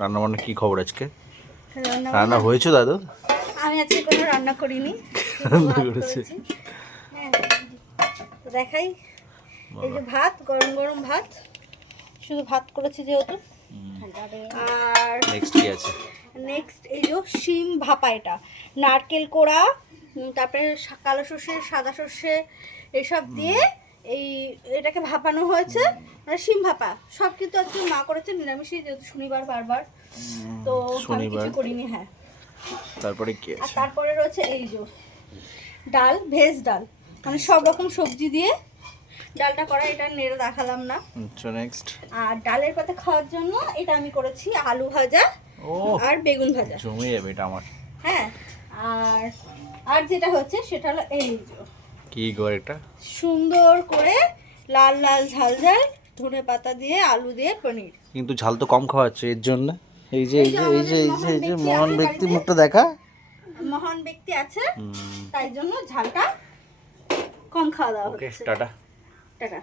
রান্না বান্না কি খবর আজকে? রান্না রান্না হয়েছে দাদু? আমি আজকে কোনো রান্না করিনি, রান্না ভাত করেছে। করেছি। হ্যাঁ, তো দেখাই, এই যে ভাত, গরম গরম ভাত, শুধু ভাত করেছি যেহেতু। আর নেক্সট কি আছে? নেক্সট এই যে শিম ভাপা, এটা নারকেল কোড়া, তারপরে কালো সর্ষে, সাদা সর্ষে এসব দিয়ে এটাকে ভাপানো হয়েছে, মানে শিম ভাপা। সব কিন্তু আজকে মা করেছে নিরামিষই, যেহেতু শনিবার বারবার, তো আমি কিছু করিনি। হ্যাঁ, তারপরে কি আর আছে? তারপরে রয়েছে এই যে ডাল, ভেজ ডাল, মানে সব রকম সবজি দিয়ে ডালটা করা, এটা নেড়ে দেখালাম না। আচ্ছা, নেক্সট। আর ডালের পাতে খাওয়ার জন্য এটা আমি করেছি আলু ভাজা ও, আর বেগুন ভাজা। জমে যাবে এটা আমার। হ্যাঁ, আর আর যেটা হচ্ছে সেটা হলো এই যে কি গো এটা? সুন্দর করে লাল লাল ঝাল ঝাল ধনে পাতা দিয়ে আলু দিয়ে পনির। কিন্তু ঝাল তো কম খাওয়াচ্ছে এর জন্য। এই যে এই যে এই যে এই যে এই যে মহান আমাদের ব্যক্তি, বাড়িতে মুখটা দেখা। মহান ব্যক্তি আছে, তাই জন্য ঝালটা কম খাওয়া দাওয়া ওকে, হচ্ছে। টাটা। টাটা।